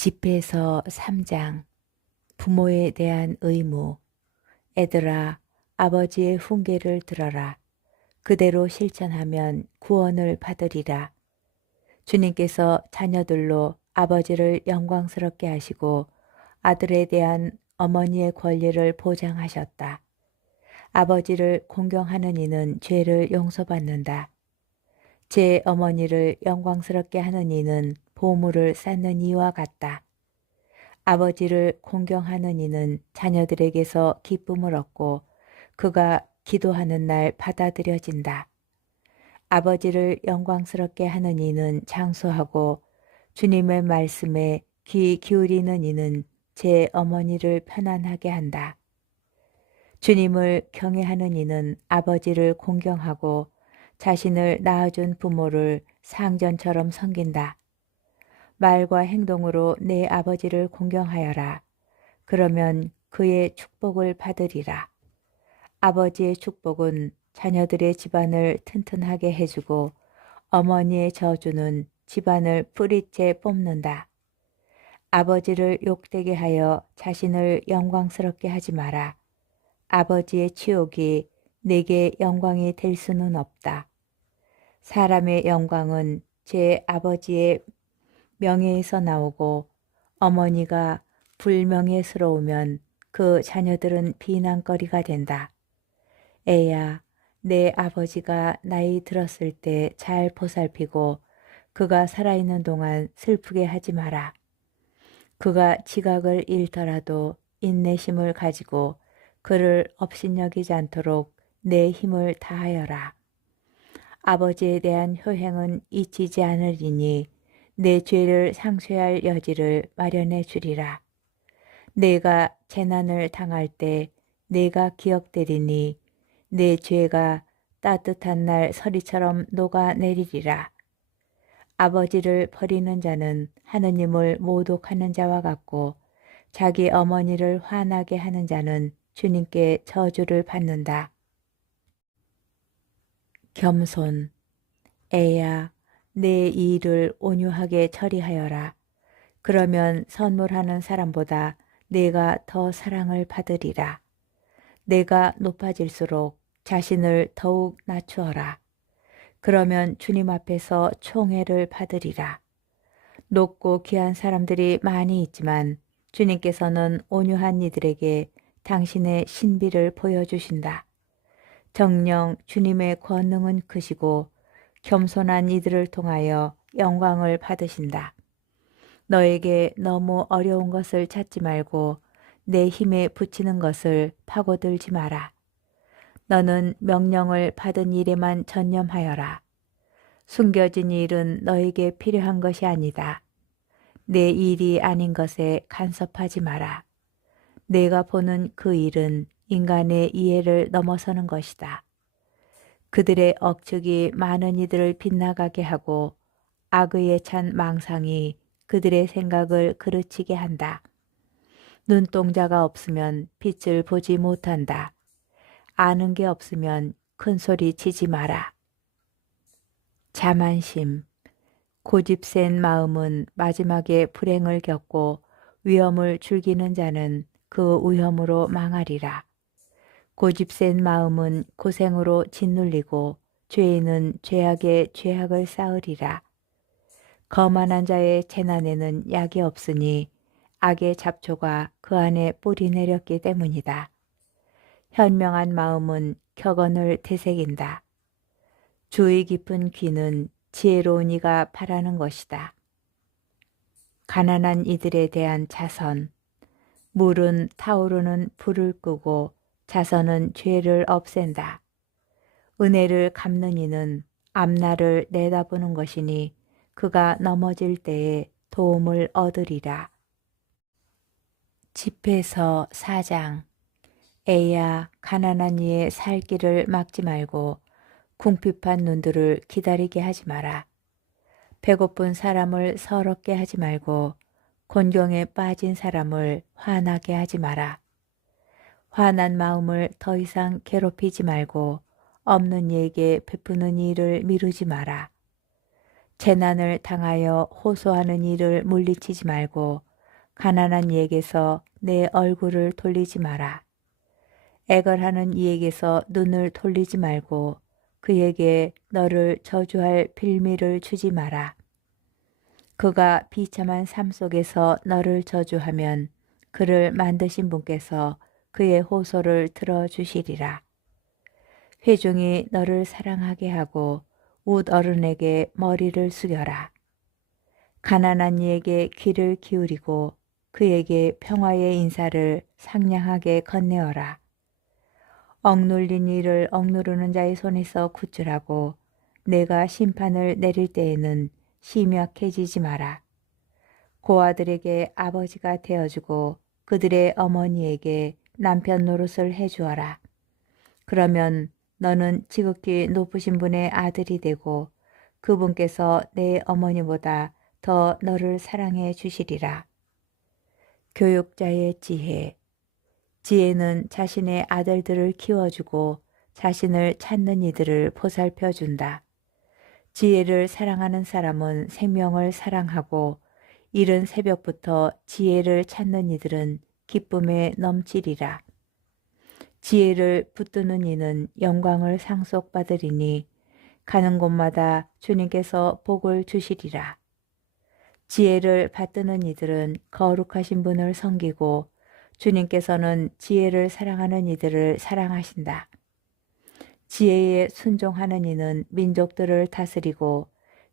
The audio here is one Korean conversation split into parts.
집회서 3장 부모에 대한 의무. 애들아, 아버지의 훈계를 들어라. 그대로 실천하면 구원을 받으리라. 주님께서 자녀들로 아버지를 영광스럽게 하시고 아들에 대한 어머니의 권리를 보장하셨다. 아버지를 공경하는 이는 죄를 용서받는다. 제 어머니를 영광스럽게 하는 이는 보물을 쌓는 이와 같다. 아버지를 공경하는 이는 자녀들에게서 기쁨을 얻고 그가 기도하는 날 받아들여진다. 아버지를 영광스럽게 하는 이는 장수하고 주님의 말씀에 귀 기울이는 이는 제 어머니를 편안하게 한다. 주님을 경외하는 이는 아버지를 공경하고 자신을 낳아준 부모를 상전처럼 섬긴다. 말과 행동으로 내 아버지를 공경하여라. 그러면 그의 축복을 받으리라. 아버지의 축복은 자녀들의 집안을 튼튼하게 해주고 어머니의 저주는 집안을 뿌리째 뽑는다. 아버지를 욕되게 하여 자신을 영광스럽게 하지 마라. 아버지의 치욕이 내게 영광이 될 수는 없다. 사람의 영광은 제 아버지의 명예에서 나오고 어머니가 불명예스러우면 그 자녀들은 비난거리가 된다. 애야, 내 아버지가 나이 들었을 때 잘 보살피고 그가 살아있는 동안 슬프게 하지 마라. 그가 지각을 잃더라도 인내심을 가지고 그를 업신여기지 않도록 내 힘을 다하여라. 아버지에 대한 효행은 잊히지 않으리니 내 죄를 상쇄할 여지를 마련해 주리라. 내가 재난을 당할 때 내가 기억되리니 내 죄가 따뜻한 날 서리처럼 녹아내리리라. 아버지를 버리는 자는 하느님을 모독하는 자와 같고 자기 어머니를 화나게 하는 자는 주님께 저주를 받는다. 겸손. 애야, 내 일을 온유하게 처리하여라. 그러면 선물하는 사람보다 내가 더 사랑을 받으리라. 내가 높아질수록 자신을 더욱 낮추어라. 그러면 주님 앞에서 총애를 받으리라. 높고 귀한 사람들이 많이 있지만 주님께서는 온유한 이들에게 당신의 신비를 보여주신다. 정녕 주님의 권능은 크시고 겸손한 이들을 통하여 영광을 받으신다. 너에게 너무 어려운 것을 찾지 말고 내 힘에 붙이는 것을 파고들지 마라. 너는 명령을 받은 일에만 전념하여라. 숨겨진 일은 너에게 필요한 것이 아니다. 내 일이 아닌 것에 간섭하지 마라. 내가 보는 그 일은 인간의 이해를 넘어서는 것이다. 그들의 억측이 많은 이들을 빗나가게 하고 악의에 찬 망상이 그들의 생각을 그르치게 한다. 눈동자가 없으면 빛을 보지 못한다. 아는 게 없으면 큰 소리 치지 마라. 자만심. 고집센 마음은 마지막에 불행을 겪고 위험을 즐기는 자는 그 위험으로 망하리라. 고집센 마음은 고생으로 짓눌리고 죄인은 죄악에 죄악을 쌓으리라. 거만한 자의 재난에는 약이 없으니 악의 잡초가 그 안에 뿌리 내렸기 때문이다. 현명한 마음은 격언을 되새긴다. 주의 깊은 귀는 지혜로운 이가 바라는 것이다. 가난한 이들에 대한 자선. 물은 타오르는 불을 끄고 자선은 죄를 없앤다. 은혜를 갚는 이는 앞날을 내다보는 것이니 그가 넘어질 때에 도움을 얻으리라. 집회서 4장. 애야, 가난한 이의 살 길을 막지 말고 궁핍한 눈들을 기다리게 하지 마라. 배고픈 사람을 서럽게 하지 말고 곤경에 빠진 사람을 화나게 하지 마라. 화난 마음을 더 이상 괴롭히지 말고 없는 이에게 베푸는 일을 미루지 마라. 재난을 당하여 호소하는 일을 물리치지 말고 가난한 이에게서 내 얼굴을 돌리지 마라. 애걸하는 이에게서 눈을 돌리지 말고 그에게 너를 저주할 빌미를 주지 마라. 그가 비참한 삶 속에서 너를 저주하면 그를 만드신 분께서 그의 호소를 들어주시리라. 회중이 너를 사랑하게 하고 웃 어른에게 머리를 숙여라. 가난한 이에게 귀를 기울이고 그에게 평화의 인사를 상냥하게 건네어라. 억눌린 이를 억누르는 자의 손에서 구출하고 내가 심판을 내릴 때에는 심약해지지 마라. 고아들에게 아버지가 되어주고 그들의 어머니에게 남편 노릇을 해주어라. 그러면 너는 지극히 높으신 분의 아들이 되고 그분께서 내 어머니보다 더 너를 사랑해 주시리라. 교육자의 지혜. 지혜는 자신의 아들들을 키워주고 자신을 찾는 이들을 보살펴 준다. 지혜를 사랑하는 사람은 생명을 사랑하고 이른 새벽부터 지혜를 찾는 이들은 기쁨에 넘치리라. 지혜를 붙드는 이는 영광을 상속받으리니 가는 곳마다 주님께서 복을 주시리라. 지혜를 받드는 이들은 거룩하신 분을 섬기고 주님께서는 지혜를 사랑하는 이들을 사랑하신다. 지혜에 순종하는 이는 민족들을 다스리고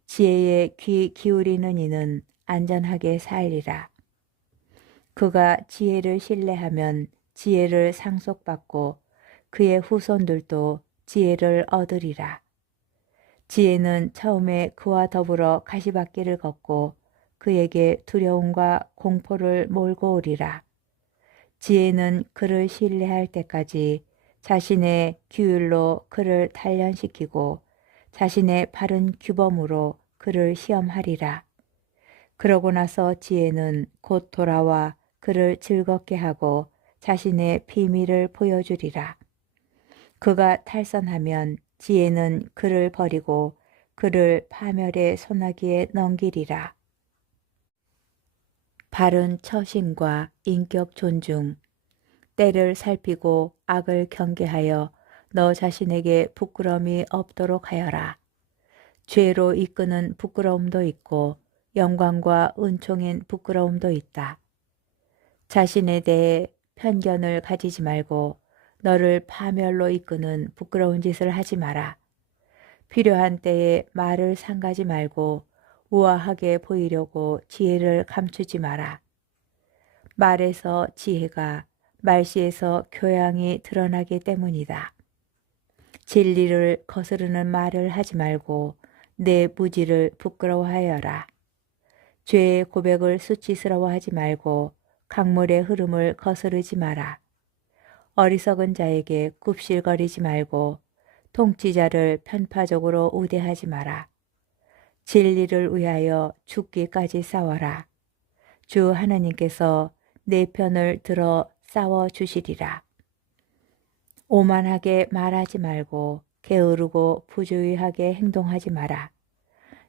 지혜에 귀 기울이는 이는 안전하게 살리라. 그가 지혜를 신뢰하면 지혜를 상속받고 그의 후손들도 지혜를 얻으리라. 지혜는 처음에 그와 더불어 가시밭길을 걷고 그에게 두려움과 공포를 몰고 오리라. 지혜는 그를 신뢰할 때까지 자신의 규율로 그를 단련시키고 자신의 바른 규범으로 그를 시험하리라. 그러고 나서 지혜는 곧 돌아와 그를 즐겁게 하고 자신의 비밀을 보여주리라. 그가 탈선하면 지혜는 그를 버리고 그를 파멸의 소나기에 넘기리라. 바른 처신과 인격 존중. 때를 살피고 악을 경계하여 너 자신에게 부끄러움이 없도록 하여라. 죄로 이끄는 부끄러움도 있고 영광과 은총인 부끄러움도 있다. 자신에 대해 편견을 가지지 말고 너를 파멸로 이끄는 부끄러운 짓을 하지 마라. 필요한 때에 말을 삼가지 말고 우아하게 보이려고 지혜를 감추지 마라. 말에서 지혜가 말씨에서 교양이 드러나기 때문이다. 진리를 거스르는 말을 하지 말고 내 무지를 부끄러워하여라. 죄의 고백을 수치스러워하지 말고 강물의 흐름을 거스르지 마라. 어리석은 자에게 굽실거리지 말고 통치자를 편파적으로 우대하지 마라. 진리를 위하여 죽기까지 싸워라. 주 하나님께서 내 편을 들어 싸워주시리라. 오만하게 말하지 말고 게으르고 부주의하게 행동하지 마라.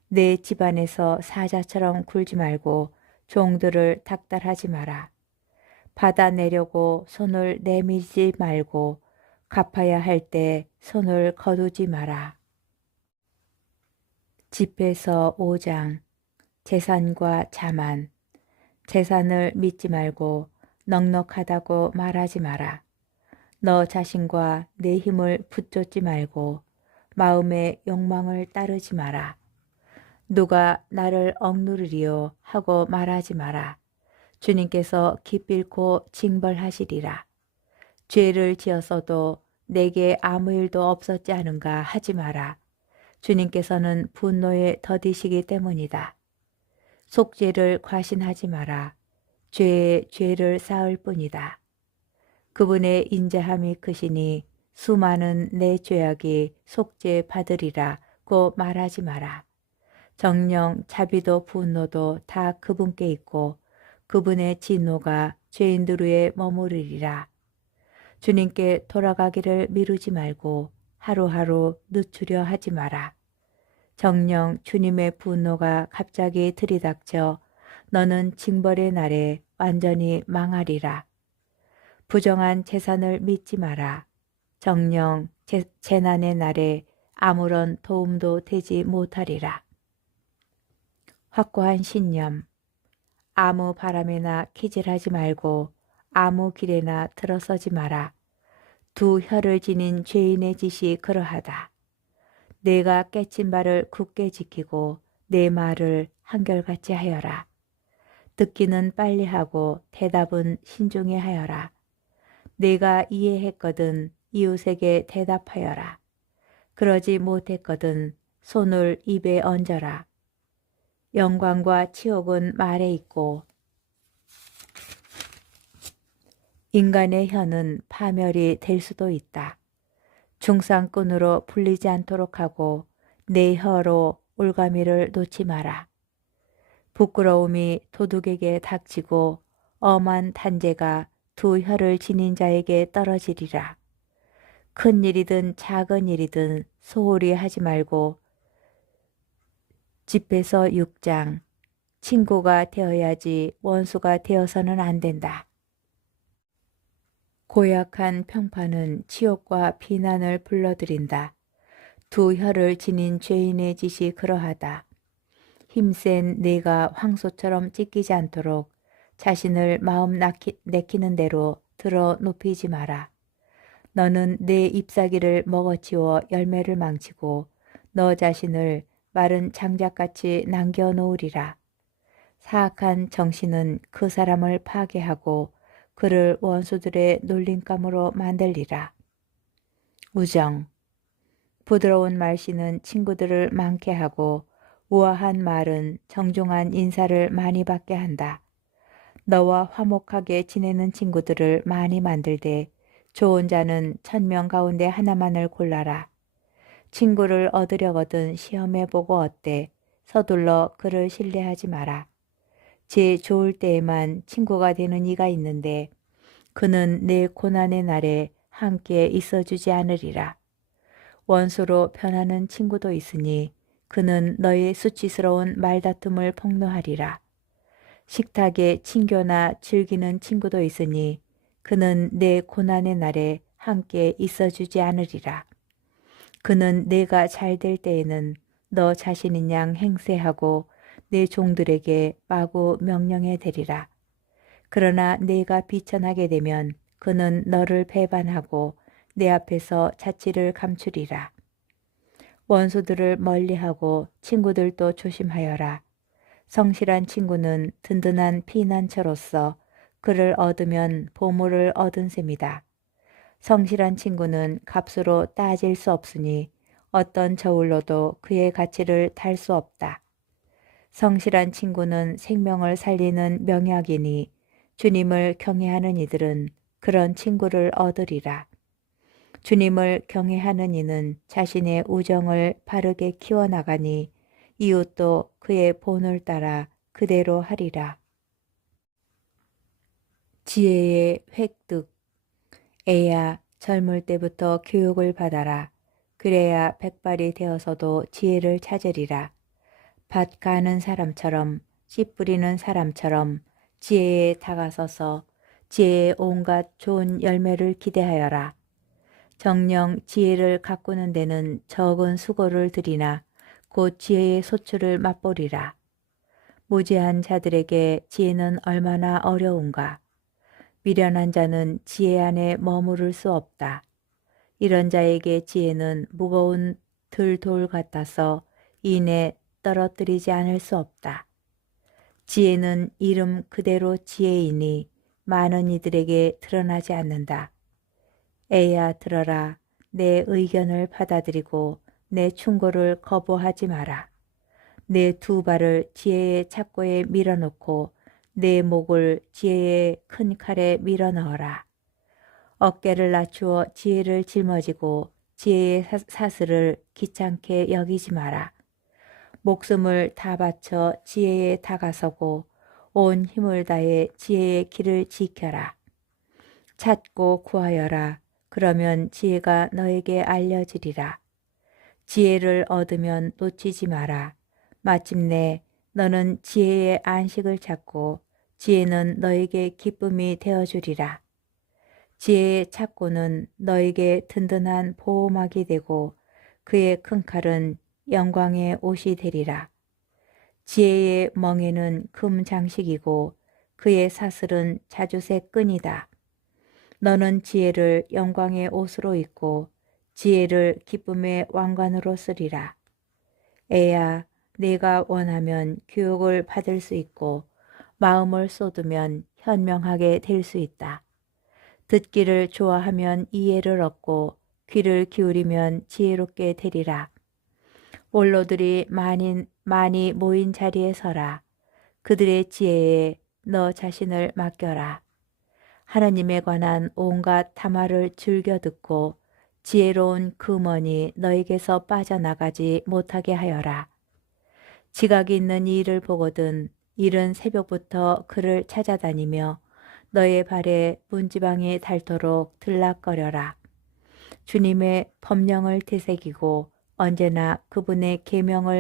내 집안에서 사자처럼 굴지 말고 종들을 닥달하지 마라. 받아내려고 손을 내밀지 말고 갚아야 할 때 손을 거두지 마라. 집에서 5장. 재산과 자만. 재산을 믿지 말고 넉넉하다고 말하지 마라. 너 자신과 내 힘을 붙잡지 말고 마음의 욕망을 따르지 마라. 누가 나를 억누르리요 하고 말하지 마라. 주님께서 기필코 징벌하시리라. 죄를 지었어도 내게 아무 일도 없었지 않은가 하지 마라. 주님께서는 분노에 더디시기 때문이다. 속죄를 과신하지 마라. 죄에 죄를 쌓을 뿐이다. 그분의 인자함이 크시니 수많은 내 죄악이 속죄 받으리라고 말하지 마라. 정령 자비도 분노도 다 그분께 있고 그분의 진노가 죄인들 위에 머무르리라. 주님께 돌아가기를 미루지 말고 하루하루 늦추려 하지 마라. 정녕 주님의 분노가 갑자기 들이닥쳐 너는 징벌의 날에 완전히 망하리라. 부정한 재산을 믿지 마라. 정녕 재난의 날에 아무런 도움도 되지 못하리라. 확고한 신념. 아무 바람에나 기질하지 말고 아무 길에나 들어서지 마라. 두 혀를 지닌 죄인의 짓이 그러하다. 내가 깨친 바를 굳게 지키고 내 말을 한결같이 하여라. 듣기는 빨리 하고 대답은 신중히 하여라. 내가 이해했거든 이웃에게 대답하여라. 그러지 못했거든 손을 입에 얹어라. 영광과 치욕은 말에 있고 인간의 혀는 파멸이 될 수도 있다. 중상꾼으로 불리지 않도록 하고 내 혀로 올가미를 놓지 마라. 부끄러움이 도둑에게 닥치고 엄한 단죄가 두 혀를 지닌 자에게 떨어지리라. 큰 일이든 작은 일이든 소홀히 하지 말고 집에서 6장 친구가 되어야지 원수가 되어서는 안 된다. 고약한 평판은 치욕과 비난을 불러들인다. 두 혀를 지닌 죄인의 짓이 그러하다. 힘센 내가 황소처럼 찢기지 않도록 자신을 마음 내키는 대로 들어 높이지 마라. 너는 내 잎사귀를 먹어치워 열매를 망치고 너 자신을 마른 장작같이 남겨놓으리라. 사악한 정신은 그 사람을 파괴하고 그를 원수들의 놀림감으로 만들리라. 우정. 부드러운 말씨는 친구들을 많게 하고 우아한 말은 정중한 인사를 많이 받게 한다. 너와 화목하게 지내는 친구들을 많이 만들되 좋은 자는 1000명 가운데 하나만을 골라라. 친구를 얻으려거든 시험해보고 어때? 서둘러 그를 신뢰하지 마라. 제 좋을 때에만 친구가 되는 이가 있는데 그는 내 고난의 날에 함께 있어주지 않으리라. 원수로 변하는 친구도 있으니 그는 너의 수치스러운 말다툼을 폭로하리라. 식탁에 친교나 즐기는 친구도 있으니 그는 내 고난의 날에 함께 있어주지 않으리라. 그는 내가 잘 될 때에는 너 자신인 양 행세하고 내 종들에게 마구 명령해 대리라. 그러나 내가 비천하게 되면 그는 너를 배반하고 내 앞에서 자취를 감추리라. 원수들을 멀리하고 친구들도 조심하여라. 성실한 친구는 든든한 피난처로서 그를 얻으면 보물을 얻은 셈이다. 성실한 친구는 값으로 따질 수 없으니 어떤 저울로도 그의 가치를 달 수 없다. 성실한 친구는 생명을 살리는 명약이니 주님을 경외하는 이들은 그런 친구를 얻으리라. 주님을 경외하는 이는 자신의 우정을 바르게 키워나가니 이웃도 그의 본을 따라 그대로 하리라. 지혜의 획득. 애야, 젊을 때부터 교육을 받아라. 그래야 백발이 되어서도 지혜를 찾으리라. 밭 가는 사람처럼 씨 뿌리는 사람처럼 지혜에 다가서서 지혜의 온갖 좋은 열매를 기대하여라. 정녕 지혜를 가꾸는 데는 적은 수고를 들이나 곧 지혜의 소출을 맛보리라. 무지한 자들에게 지혜는 얼마나 어려운가. 미련한 자는 지혜 안에 머무를 수 없다. 이런 자에게 지혜는 무거운 들돌 같아서 이내 떨어뜨리지 않을 수 없다. 지혜는 이름 그대로 지혜이니 많은 이들에게 드러나지 않는다. 애야 들어라. 내 의견을 받아들이고 내 충고를 거부하지 마라. 내 두 발을 지혜의 착고에 밀어넣고 내 목을 지혜의 큰 칼에 밀어넣어라. 어깨를 낮추어 지혜를 짊어지고 지혜의 사슬을 귀찮게 여기지 마라. 목숨을 다 바쳐 지혜에 다가서고 온 힘을 다해 지혜의 길을 지켜라. 찾고 구하여라. 그러면 지혜가 너에게 알려지리라. 지혜를 얻으면 놓치지 마라. 마침내 너는 지혜의 안식을 찾고 지혜는 너에게 기쁨이 되어주리라. 지혜의 착고는 너에게 든든한 보호막이 되고 그의 큰 칼은 영광의 옷이 되리라. 지혜의 멍에는 금 장식이고 그의 사슬은 자주색 끈이다. 너는 지혜를 영광의 옷으로 입고 지혜를 기쁨의 왕관으로 쓰리라. 애야, 내가 원하면 교육을 받을 수 있고 마음을 쏟으면 현명하게 될 수 있다. 듣기를 좋아하면 이해를 얻고 귀를 기울이면 지혜롭게 되리라. 원로들이 많이 모인 자리에 서라. 그들의 지혜에 너 자신을 맡겨라. 하나님에 관한 온갖 탐화를 즐겨 듣고 지혜로운 금원이 너에게서 빠져나가지 못하게 하여라. 지각이 있는 이 일을 보거든 이른 새벽부터 그를 찾아다니며 너의 발에 문지방이 닳도록 들락거려라. 주님의 법령을 되새기고 언제나 그분의 계명을